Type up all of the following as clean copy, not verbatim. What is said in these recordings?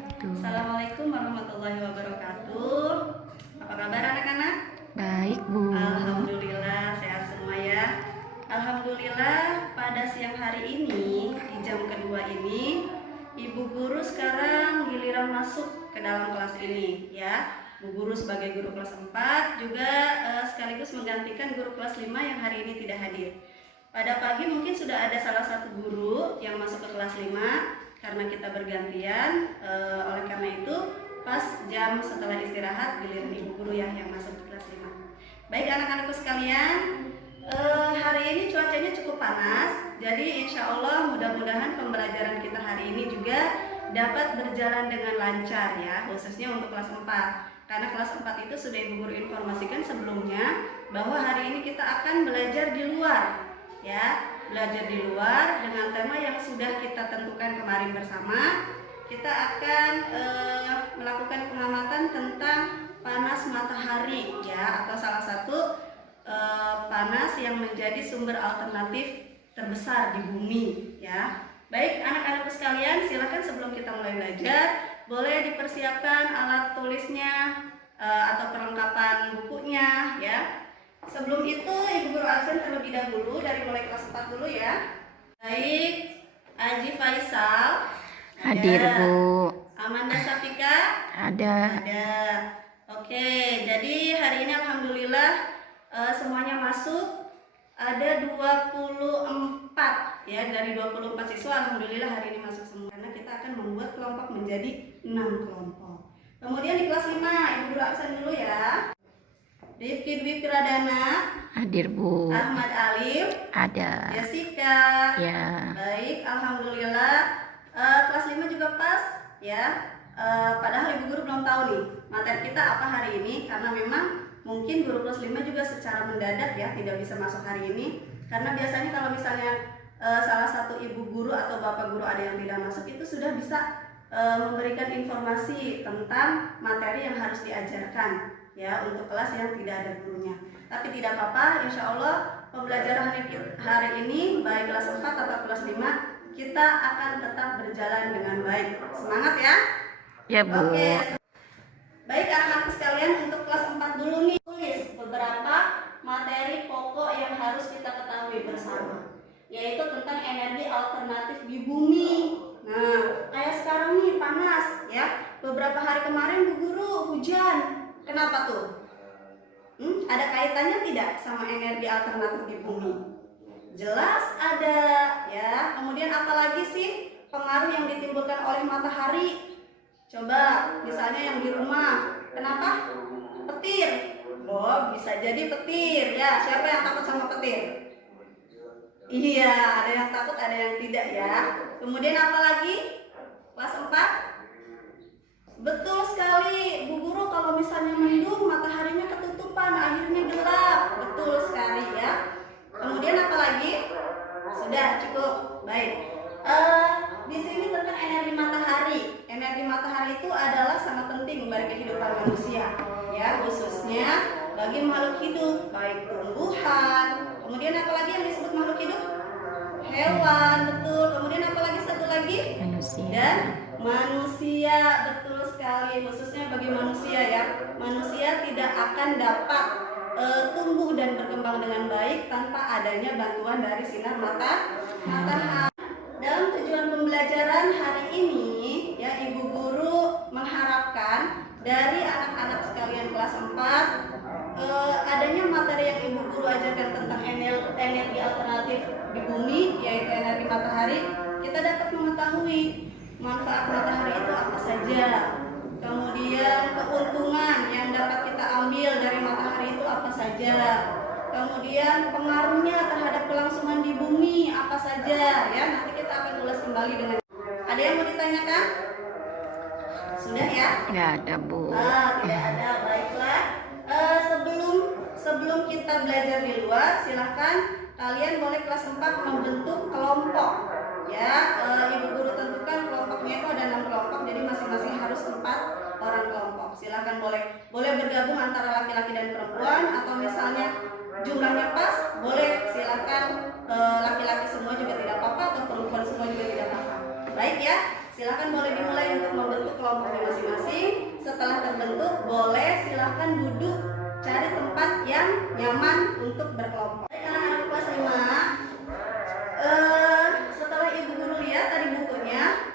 wabarakatuh. Assalamualaikum warahmatullahi wabarakatuh. Apa kabar anak-anak? Baik, Bu. Alhamdulillah sehat semua ya. Alhamdulillah pada siang hari ini di jam kedua ini Ibu guru sekarang giliran masuk ke dalam kelas ini ya. Bu guru sebagai guru kelas 4 juga sekaligus menggantikan guru kelas 5 yang hari ini tidak hadir. Pada pagi mungkin sudah ada salah satu guru yang masuk ke kelas 5 karena kita bergantian. Oleh karena itu pas jam setelah istirahat giliran ibu guru yang masuk ke kelas 5. Baik anak-anakku sekalian, hari ini cuacanya cukup panas, jadi insya Allah mudah-mudahan pembelajaran kita hari ini juga dapat berjalan dengan lancar ya, khususnya untuk kelas 4. Karena kelas 4 itu sudah ibu guru informasikan sebelumnya bahwa hari ini kita akan belajar di luar ya, belajar di luar dengan tema yang sudah kita tentukan kemarin bersama. Kita akan melakukan pengamatan tentang panas matahari ya, atau salah satu panas yang menjadi sumber alternatif terbesar di bumi ya. Baik anak-anakku sekalian, silakan sebelum kita mulai belajar boleh dipersiapkan alat tulisnya atau perlengkapan bukunya ya. Sebelum itu ibu guru absen terlebih dahulu dari mulai kelas 4 dulu ya. Baik, Aji Faisal Hadir, ada. Bu. Amanda Safika Ada. Oke, jadi hari ini alhamdulillah semuanya masuk. Ada 24 ya, dari 24 siswa alhamdulillah hari ini masuk semua. Karena kita akan membuat kelompok menjadi 6 kelompok. Kemudian di kelas 5 ibu guru absen dulu ya. Rifki Dwi Pradana Hadir, Bu. Ahmad Alif Ada. Jessica Ya. Baik, alhamdulillah. Kelas 5 juga pas ya. Padahal ibu guru belum tahu nih materi kita apa hari ini, karena memang mungkin guru kelas 5 juga secara mendadak ya tidak bisa masuk hari ini. Karena biasanya kalau misalnya salah satu ibu guru atau bapak guru ada yang tidak masuk, itu sudah bisa memberikan informasi tentang materi yang harus diajarkan ya untuk kelas yang tidak ada gurunya. Tapi tidak apa-apa, insya Allah pembelajaran hari ini baik kelas 4 atau kelas 5 kita akan tetap berjalan dengan baik. Semangat ya. Ya, Bu. Oke. Baik anak-anak sekalian, untuk kelas 4 dulu nih, tulis beberapa materi pokok yang harus kita ketahui bersama, yaitu tentang energi alternatif di bumi. Nah, kayak sekarang nih panas ya. Beberapa hari kemarin Bu Guru hujan. Kenapa tuh? Ada kaitannya tidak sama energi alternatif di bumi? Jelas ada ya. Kemudian apalagi sih pengaruh yang ditimbulkan oleh matahari? Coba misalnya yang di rumah, kenapa? Petir. Oh, bisa jadi petir ya. Siapa yang takut sama petir? Iya, ada yang takut, ada yang tidak ya. Kemudian apalagi? Kelas 4? Betul sekali, Bu Guru, kalau misalnya mendung mataharinya ketutupan, akhirnya gelap. Betul sekali ya. Kemudian apa lagi? Sudah cukup. Baik. Di sini tentang energi matahari. Energi matahari itu adalah sangat penting bagi kehidupan manusia, ya, khususnya bagi makhluk hidup, baik tumbuhan. Kemudian apa lagi yang disebut makhluk hidup? Hewan, betul. Kemudian apa lagi, satu lagi? Manusia. Dan manusia, betul sekali, khususnya bagi manusia ya. Manusia tidak akan dapat tumbuh dan berkembang dengan baik tanpa adanya bantuan dari sinar matahari. Dalam tujuan pembelajaran hari ini ya, Ibu Guru mengharapkan dari anak-anak sekalian kelas 4 adanya materi yang Ibu Guru ajarkan tentang energi alternatif di bumi, yaitu energi matahari. Kita dapat mengetahui manfaat matahari itu apa saja, kemudian keuntungan yang dapat kita ambil dari matahari itu apa saja, kemudian pengaruhnya terhadap kelangsungan di bumi apa saja ya. Nanti kita akan ulas kembali dengan. Ada yang mau ditanyakan? Sudah ya? Nggak ada, Bu. Tidak ada. Baiklah. Sebelum kita belajar di luar, silahkan kalian boleh kelas 4 membentuk kelompok ya. Ibu guru tentukan kelompoknya itu ada 6 kelompok, jadi masing-masing harus 4 orang kelompok. Silahkan boleh bergabung antara laki-laki dan perempuan, atau misalnya jumlahnya pas, boleh silahkan laki-laki semua juga tidak apa-apa, atau perempuan semua juga tidak apa-apa. Baik ya, silahkan boleh dimulai untuk membentuk kelompok. kelompoknya masing-masing. Setelah terbentuk, boleh silahkan duduk, cari tempat yang nyaman untuk berkelompok. Anak-anak kelas 5, setelah ibu guru lihat tadi bukunya,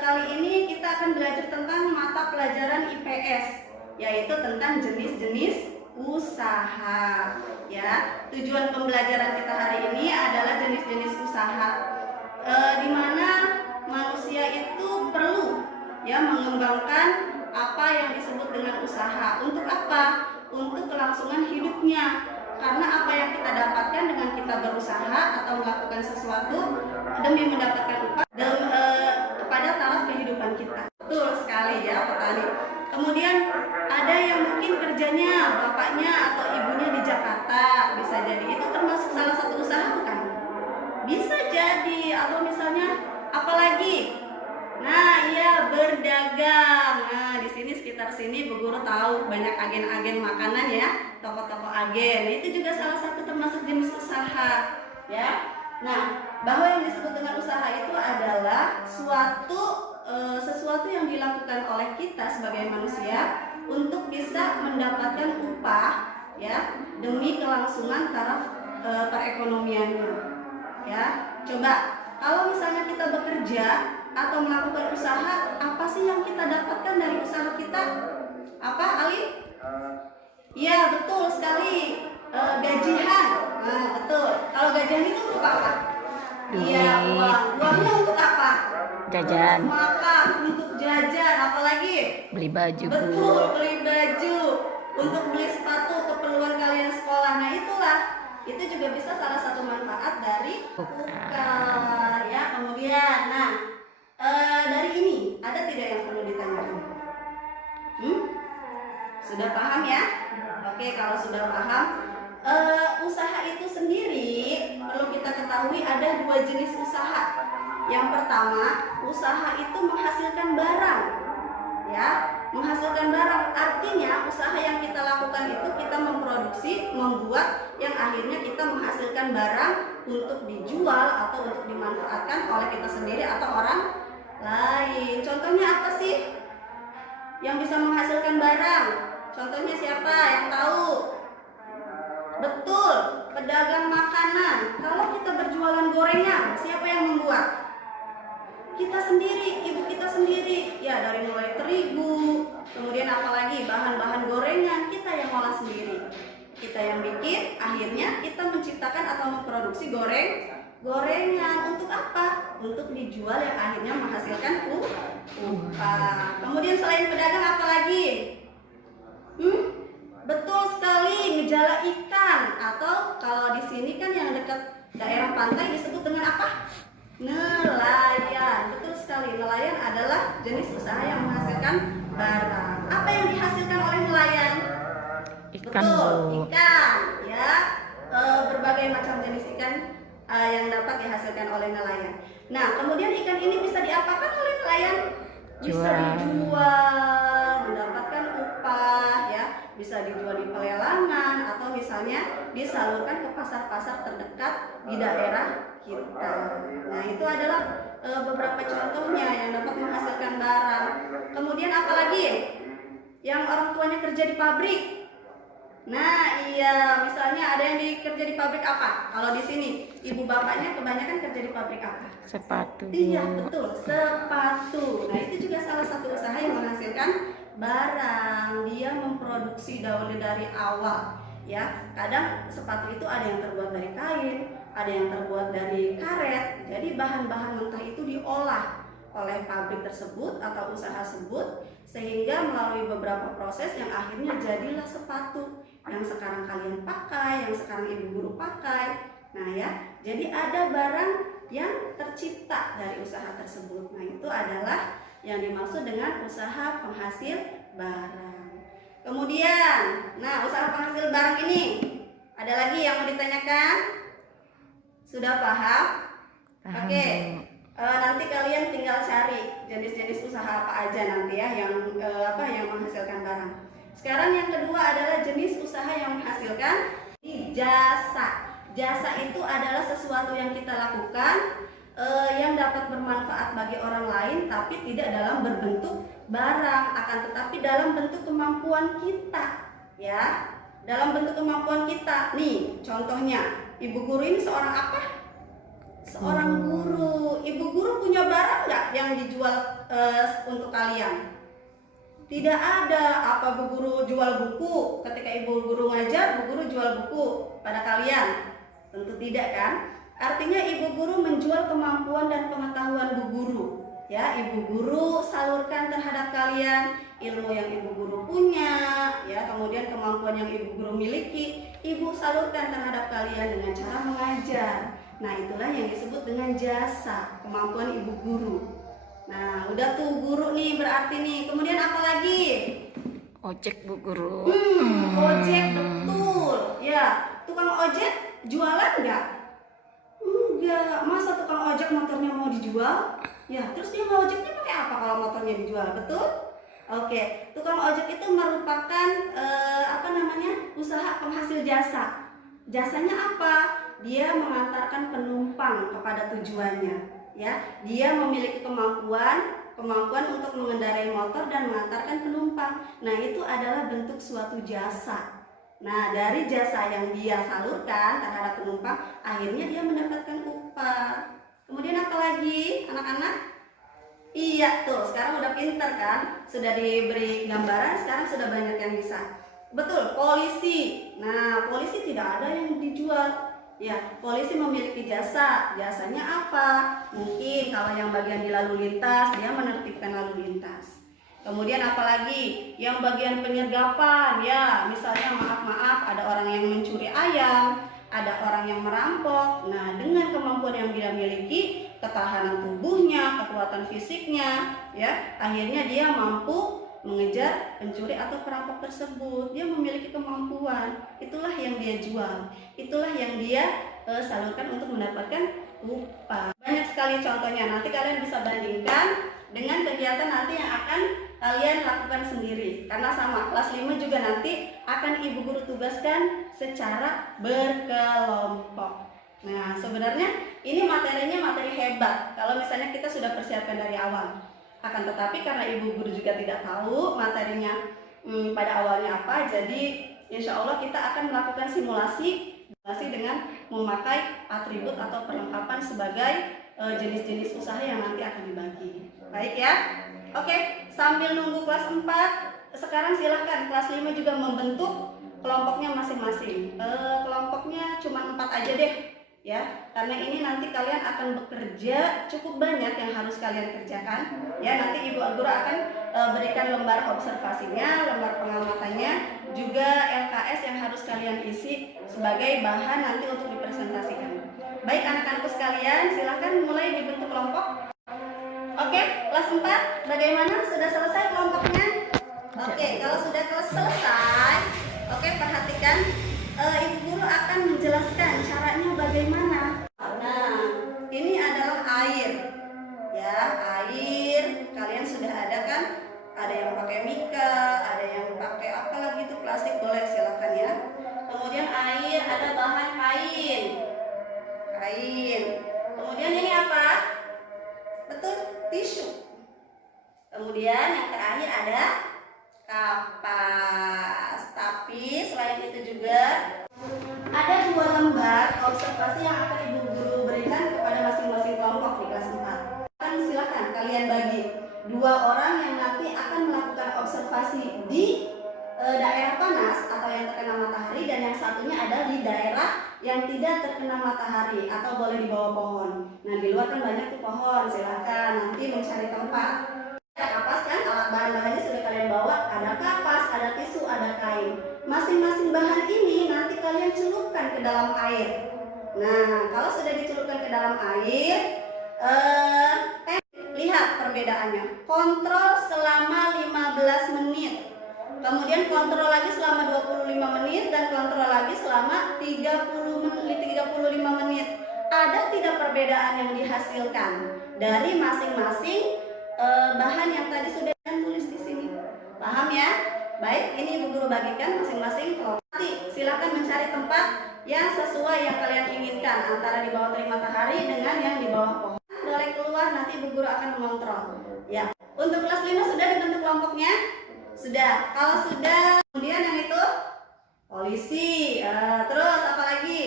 kali ini kita akan belajar tentang mata pelajaran IPS, yaitu tentang jenis-jenis usaha. Ya, tujuan pembelajaran kita hari ini adalah jenis-jenis usaha, di mana manusia itu perlu ya mengembangkan apa yang disebut dengan usaha. Untuk apa? Untuk kelangsungan hidupnya. Karena apa yang kita dapatkan dengan kita berusaha atau melakukan sesuatu demi mendapatkan upah kepada taraf kehidupan kita. Betul sekali ya petani. Kemudian ada yang mungkin kerjanya bapaknya atau ibunya di Jakarta, bisa jadi itu termasuk salah satu usaha bukan? Bisa jadi. Atau misalnya apalagi? Nah, iya, berdagang. Nah, di sini sekitar sini Bu Guru tahu banyak agen-agen makanan ya, toko-toko agen. Nah, itu juga salah satu termasuk jenis usaha, ya. Nah, bahwa yang disebut dengan usaha itu adalah sesuatu yang dilakukan oleh kita sebagai manusia untuk bisa mendapatkan upah, ya, demi kelangsungan taraf perekonomiannya. Ya, coba kalau misalnya kita bekerja atau melakukan usaha, apa sih yang kita dapatkan dari usaha kita? Apa, Ali? Iya, betul sekali. Gajian. Nah, betul. Kalau gajian itu untuk apa? Iya, uang. Uangnya untuk apa? Jajan. Makan, untuk jajan, apalagi? Beli baju, Bu. Betul, beli baju. Untuk beli sepatu, keperluan kalian sekolah. Nah, itulah. Itu juga bisa salah satu manfaat dari ukar. Ya, kemudian, nah, dari ini ada tidak yang perlu ditanyakan? Sudah paham ya? Oke, kalau sudah paham, usaha itu sendiri perlu kita ketahui ada dua jenis usaha. Yang pertama, usaha itu menghasilkan barang, ya, menghasilkan barang. Artinya usaha yang kita lakukan itu kita memproduksi, membuat yang akhirnya kita menghasilkan barang untuk dijual atau untuk dimanfaatkan oleh kita sendiri atau orang lain. Contohnya apa sih yang bisa menghasilkan barang? Contohnya siapa yang tahu? Betul, pedagang makanan. Kalau kita berjualan gorengan, siapa yang membuat? Kita sendiri, ibu kita sendiri. Ya, dari mulai terigu, kemudian apalagi bahan-bahan gorengan kita yang olah sendiri. Kita yang bikin, akhirnya kita menciptakan atau memproduksi gorengan. Untuk apa? Untuk dijual yang akhirnya menghasilkan upah. Kemudian selain pedagang apa lagi? Betul sekali, ngejala ikan. Atau kalau di sini kan yang dekat daerah pantai disebut dengan apa? Nelayan. Betul sekali, nelayan adalah jenis usaha yang menghasilkan barang. Apa yang dihasilkan oleh nelayan? Ikan, betul, Bu. ikan, ya. Berbagai macam jenis ikan yang dapat dihasilkan oleh nelayan. Nah, kemudian ikan ini bisa diapakan oleh nelayan? Bisa dijual, mendapatkan upah, ya. Bisa dijual di pelelangan atau misalnya disalurkan ke pasar-pasar terdekat di daerah kita. Nah, itu adalah beberapa contohnya yang dapat menghasilkan barang. Kemudian apalagi yang orang tuanya kerja di pabrik? Nah, iya, misalnya ada yang kerja di pabrik apa? Kalau di sini ibu bapaknya kebanyakan kerja di pabrik apa? Sepatu, Bu. Iya, betul, sepatu. Nah, itu juga salah satu usaha yang menghasilkan barang. Dia memproduksi dari awal, ya. Kadang sepatu itu ada yang terbuat dari kain, ada yang terbuat dari karet. Jadi bahan-bahan mentah itu diolah oleh pabrik tersebut atau usaha tersebut sehingga melalui beberapa proses yang akhirnya jadilah sepatu yang sekarang kalian pakai, yang sekarang ibu guru pakai. Nah, ya, jadi ada barang yang tercipta dari usaha tersebut. Nah, itu adalah yang dimaksud dengan usaha penghasil barang. Kemudian, nah, usaha penghasil barang ini ada lagi yang mau ditanyakan? Sudah paham? Paham, Oke. Bu. Nanti kalian tinggal cari jenis-jenis usaha apa aja nanti ya yang yang menghasilkan barang. Sekarang yang kedua adalah jenis usaha yang menghasilkan jasa. Jasa itu adalah sesuatu yang kita lakukan yang dapat bermanfaat bagi orang lain tapi tidak dalam berbentuk barang, akan tetapi dalam bentuk kemampuan kita, ya. Dalam bentuk kemampuan kita. Nih, contohnya, ibu guru ini seorang apa? Seorang guru. Ibu guru punya barang nggak yang dijual untuk kalian? Tidak ada. Apa bu guru jual buku? Ketika ibu guru ngajar, bu guru jual buku pada kalian? Tentu tidak kan? Artinya ibu guru menjual kemampuan dan pengetahuan bu guru. Ya, ibu guru salurkan terhadap kalian ilmu yang ibu guru punya, ya, kemudian kemampuan yang ibu guru miliki, ibu salurkan terhadap kalian dengan cara mengajar. Nah, itulah yang disebut dengan jasa, kemampuan ibu guru. Nah, udah tuh guru nih berarti nih. Kemudian apa lagi? Ojek bu guru. Ojek, betul. Ya, tukang ojek jualan nggak? Enggak. Masa tukang ojek motornya mau dijual? Ya, terus dia mau ojeknya pakai apa kalau motornya dijual? Betul? Oke, tukang ojek itu merupakan usaha penghasil jasa. Jasanya apa? Dia mengantarkan penumpang kepada tujuannya. Ya, dia memiliki kemampuan untuk mengendarai motor dan mengantarkan penumpang. Nah, itu adalah bentuk suatu jasa. Nah, dari jasa yang dia salurkan terhadap penumpang, akhirnya dia mendapatkan upah. Kemudian apa lagi, anak-anak? Iya tuh, sekarang udah pinter kan? Sudah diberi gambaran, sekarang sudah banyak yang bisa. Betul, polisi. Nah, polisi tidak ada yang dijual. Ya, polisi memiliki jasa. Jasanya apa? Mungkin kalau yang bagian di lalu lintas, dia menertibkan lalu lintas. Kemudian apalagi yang bagian penyergapan, ya misalnya maaf ada orang yang mencuri ayam, ada orang yang merampok. Nah, dengan kemampuan yang dia miliki, ketahanan tubuhnya, kekuatan fisiknya, ya akhirnya dia mampu mengejar pencuri atau perampok tersebut. Dia memiliki kemampuan, itulah yang dia jual, itulah yang dia salurkan untuk mendapatkan upah. Banyak sekali contohnya, nanti kalian bisa bandingkan dengan kegiatan nanti yang akan kalian lakukan sendiri, karena sama kelas 5 juga nanti akan ibu guru tugaskan secara berkelompok. Nah, sebenarnya ini materinya materi hebat kalau misalnya kita sudah persiapkan dari awal. Akan tetapi karena ibu guru juga tidak tahu materinya pada awalnya apa, jadi insya Allah kita akan melakukan simulasi dengan memakai atribut atau perlengkapan sebagai jenis-jenis usaha yang nanti akan dibagi. Baik ya. Oke, sambil nunggu kelas 4, sekarang silahkan kelas 5 juga membentuk kelompoknya masing-masing. Kelompoknya cuma 4 aja deh, ya. Karena ini nanti kalian akan bekerja cukup banyak yang harus kalian kerjakan. Ya, nanti Ibu Guru akan berikan lembar observasinya, lembar pengamatannya, juga LKS yang harus kalian isi sebagai bahan nanti untuk dipresentasikan. Baik anak-anakku sekalian, silahkan mulai dibentuk kelompok. Oke, kelas 4 bagaimana? Sudah selesai kelompoknya? Oke, kalau sudah selesai, oke, perhatikan, Ibu Guru akan menjelaskan caranya bagaimana. Nah, ini adalah air. Ya, air. Kalian sudah ada kan? Ada yang pakai mika, ada yang pakai apa lagi itu plastik, boleh silakan ya. Kemudian air, ada bahan kain. Kemudian ini apa? Betul, tisu. Kemudian yang terakhir ada kapas. Tapi selain itu juga ada 2 lembar observasi yang akan Ibu Guru berikan kepada masing-masing kelompok di kelas 4. Silakan kalian bagi 2 orang yang nanti akan melakukan observasi di daerah panas atau yang terkena matahari, dan yang satunya ada di daerah yang tidak terkena matahari atau boleh di bawah pohon. Nah, di luar kan banyak tuh pohon, silahkan nanti mencari tempat. Ada kapas kan, alat bahan-bahannya sudah kalian bawa, ada kapas, ada tisu, ada kain. Masing-masing bahan ini nanti kalian celupkan ke dalam air. Nah, kalau sudah dicelupkan ke dalam air, lihat perbedaannya. Kontrol selama 15 menit. Kemudian kontrol lagi selama 25 menit dan kontrol lagi selama 35 menit. Ada tidak perbedaan yang dihasilkan dari masing-masing bahan yang tadi sudah tulis di sini? Paham ya? Baik, ini Ibu Guru bagikan masing-masing kelompok. Nanti silakan mencari tempat yang sesuai yang kalian inginkan, antara di bawah terik matahari dengan yang di bawah pohon. Boleh keluar, nanti Ibu Guru akan mengontrol. Ya. Untuk kelas 5 sudah dibentuk kelompoknya? Sudah. Kalau sudah, kemudian yang itu polisi. Terus apa lagi?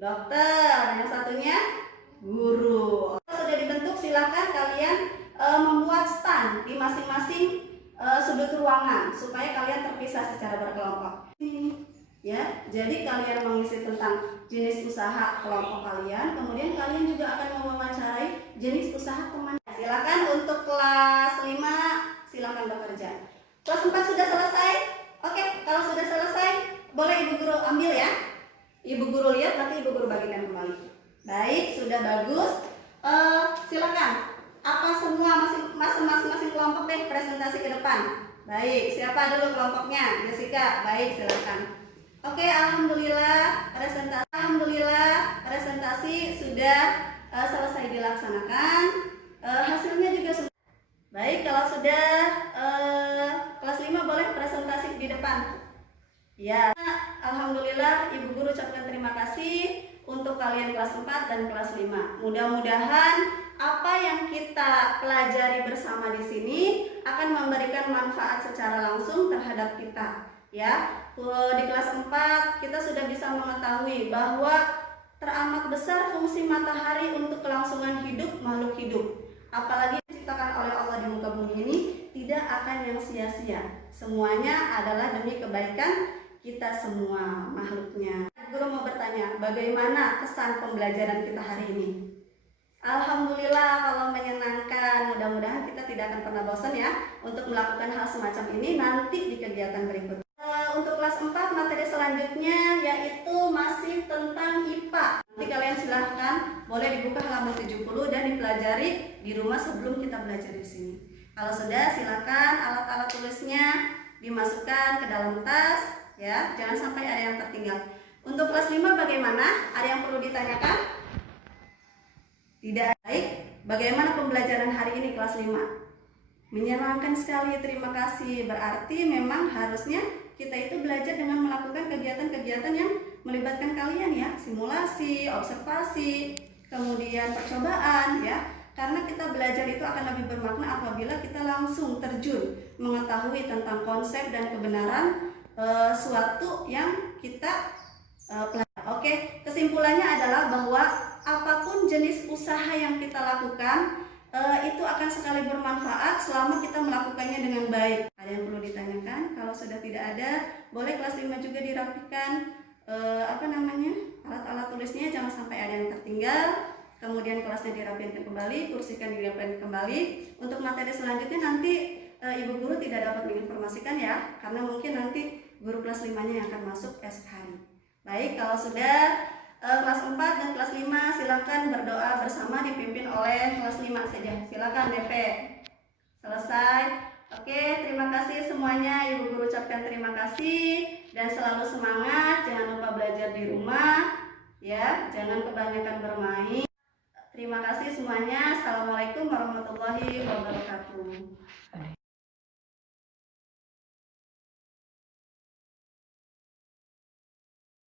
Dokter. Yang satunya guru. Kalau sudah dibentuk, silakan kalian membuat stand di masing-masing sudut ruangan supaya kalian terpisah secara berkelompok. Ya, jadi kalian mengisi tentang jenis usaha kelompok kalian, kemudian kalian juga akan mewawancarai jenis usaha teman. Silakan untuk kelas 5, silakan bekerja. Kelas 4 sudah selesai? Oke, kalau sudah selesai, boleh Ibu Guru ambil ya. Ibu Guru lihat, nanti Ibu Guru bagikan kembali. Baik, sudah bagus. Silakan. Apa semua masing-masing kelompok deh presentasi ke depan. Baik, siapa dulu kelompoknya? Jessica. Baik, silakan. Oke, alhamdulillah presentasi sudah selesai dilaksanakan. Hasilnya juga sudah. Baik, kalau sudah kelas 5 boleh presentasi di depan. Ya, alhamdulillah Ibu Guru ucapkan terima kasih untuk kalian kelas 4 dan kelas 5. Mudah-mudahan apa yang kita pelajari bersama di sini akan memberikan manfaat secara langsung terhadap kita. Ya, di kelas 4 kita sudah bisa mengetahui bahwa teramat besar fungsi matahari untuk kelangsungan hidup makhluk hidup. Apalagi diciptakan oleh Allah di muka bumi ini tidak akan yang sia-sia. Semuanya adalah demi kebaikan kita semua makhluknya. Guru mau bertanya, bagaimana kesan pembelajaran kita hari ini? Alhamdulillah, kalau menyenangkan. Mudah-mudahan kita tidak akan pernah bosan ya untuk melakukan hal semacam ini nanti di kegiatan berikut. Untuk kelas 4 materi selanjutnya yaitu masih tentang IPA. Nanti kalian silahkan boleh dibuka halaman 70 dan dipelajari di rumah sebelum kita belajar di sini. Kalau sudah, silakan alat-alat tulisnya dimasukkan ke dalam tas ya, jangan sampai ada yang tertinggal. Untuk kelas 5 bagaimana? Ada yang perlu ditanyakan? Tidak. Baik. Bagaimana pembelajaran hari ini kelas 5? Menyenangkan sekali, terima kasih. Berarti memang harusnya kita itu belajar dengan melakukan kegiatan-kegiatan yang melibatkan kalian ya, simulasi, observasi, kemudian percobaan ya. Karena kita belajar itu akan lebih bermakna apabila kita langsung terjun mengetahui tentang konsep dan kebenaran suatu yang kita pelajari. Oke, kesimpulannya adalah bahwa apapun jenis usaha yang kita lakukan itu akan sekali bermanfaat selama kita melakukannya dengan baik. Ada yang perlu ditanyakan? Kalau sudah tidak ada, boleh kelas 5 juga dirapikan alat-alat tulisnya, jangan sampai ada yang tertinggal. Kemudian kelasnya dirapikan kembali, kursikan dirapikan kembali. Untuk materi selanjutnya nanti Ibu Guru tidak dapat menginformasikan ya, karena mungkin nanti guru kelas 5-nya yang akan masuk esok hari. Baik, kalau sudah kelas 4 dan kelas 5 silakan berdoa bersama dipimpin oleh kelas 5 saja. Silakan DP. Selesai. Oke, terima kasih semuanya. Ibu Guru ucapkan terima kasih dan selalu semangat. Jangan lupa belajar di rumah ya, jangan kebanyakan bermain. Terima kasih semuanya. Assalamualaikum warahmatullahi wabarakatuh.